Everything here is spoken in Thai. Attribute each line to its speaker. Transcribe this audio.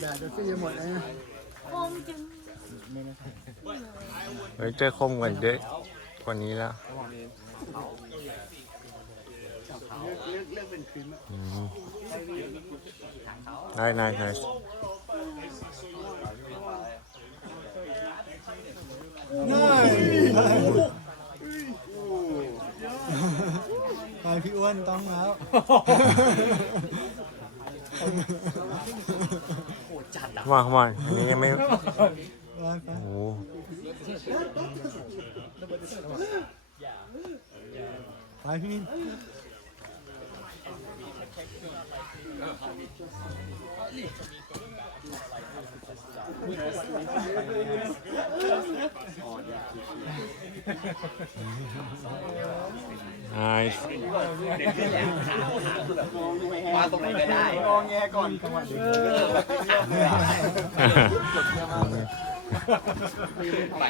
Speaker 1: แดดจะซี่หมดเลยนะ
Speaker 2: คมจัง
Speaker 3: เฮ้ยเจอคมกว่าเยอะกว่านี้แล้ว
Speaker 1: เลือกเลือกเลือกเป็นครีมอื
Speaker 3: มได้ได้ได้
Speaker 1: ง่ายไปพี่อ้วนต้องแล้ว
Speaker 3: มาเข้ามาอันนี้ยังไม่
Speaker 1: ไปไป
Speaker 3: โอ้โห
Speaker 1: ไปพี่
Speaker 3: ไอ้
Speaker 4: มาตรงไหนก็ได้
Speaker 1: งอแงก่อนจังหวะนี้
Speaker 4: ไป